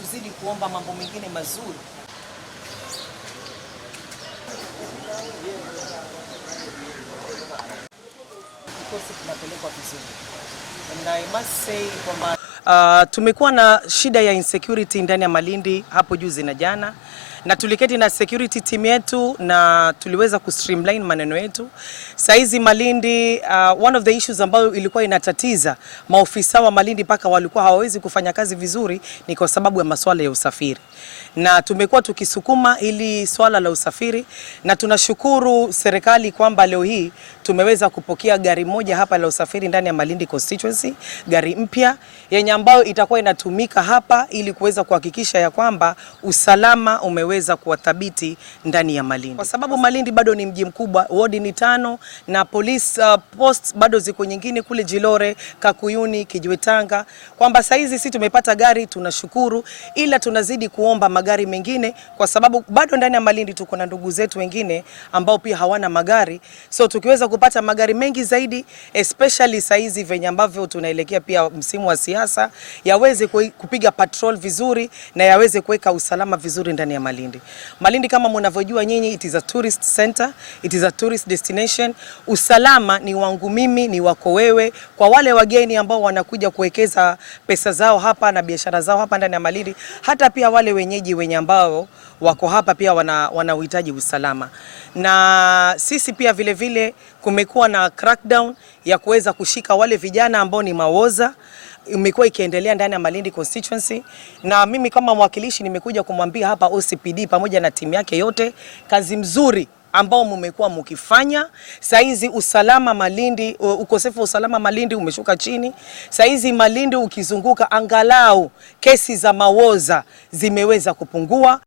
tuzidi kuomba mambo mengine mazuri. Kikosi kinapelekwa vizuri. And I must say kwamba tumekuwa na shida ya insecurity ndani ya Malindi hapo juzi na jana, na tuliketi na security team yetu na tuliweza kustreamline maneno yetu. Saizi Malindi, one of the issues ambayo ilikuwa inatatiza maofisa wa Malindi paka walikuwa hawawezi kufanya kazi vizuri ni kwa sababu ya masuala ya usafiri, na tumekuwa tukisukuma ili swala la usafiri, na tunashukuru serikali kwamba leo hii tumeweza kupokea gari moja hapa la usafiri ndani ya Malindi constituency, gari mpya yenye ambayo itakuwa inatumika hapa ili kuweza kuhakikisha ya kwamba usalama umeweza kuwadhibiti ndani ya Malindi, kwa sababu Malindi bado ni mji mkubwa, wodi ni 5 na police post bado ziko nyingine kule Jilore, Kakuyuni, Kijiwetanga, kwamba saizi sisi tumepata gari, tunashukuru, ila tunazidi kuomba magari mengine kwa sababu bado ndani ya Malindi tuko na ndugu zetu wengine ambao pia hawana magari. So tukiweza kupata magari mengi zaidi, especially saizi venye ambavyo tunaelekea pia msimu wa siasa, yaweze kupiga patrol vizuri na yaweze kuweka usalama vizuri ndani ya Malindi. Malindi kama mnavyojua nyinyi, it is a tourist center, it is a tourist destination. Usalama ni wangu mimi, ni wako wewe, kwa wale wageni ambao wanakuja kuwekeza pesa zao hapa na biashara zao hapa ndani ya Malindi, hata pia wale wenyeji wenye ambao wako hapa pia wanauhitaji usalama. Na sisi pia vile vile kumekuwa na crackdown ya kuweza kushika wale vijana ambao ni mawoza, imekuwa ikiendelea ndani ya Malindi constituency, na mimi kama mwakilishi nimekuja kumwambia hapa OCPD pamoja na timu yake yote kazi mzuri ambao mmekuwa mkifanya. Saizi usalama Malindi, ukosefu wa usalama Malindi umeshuka chini. Saizi Malindi ukizunguka, angalau kesi za mawoza zimeweza kupungua.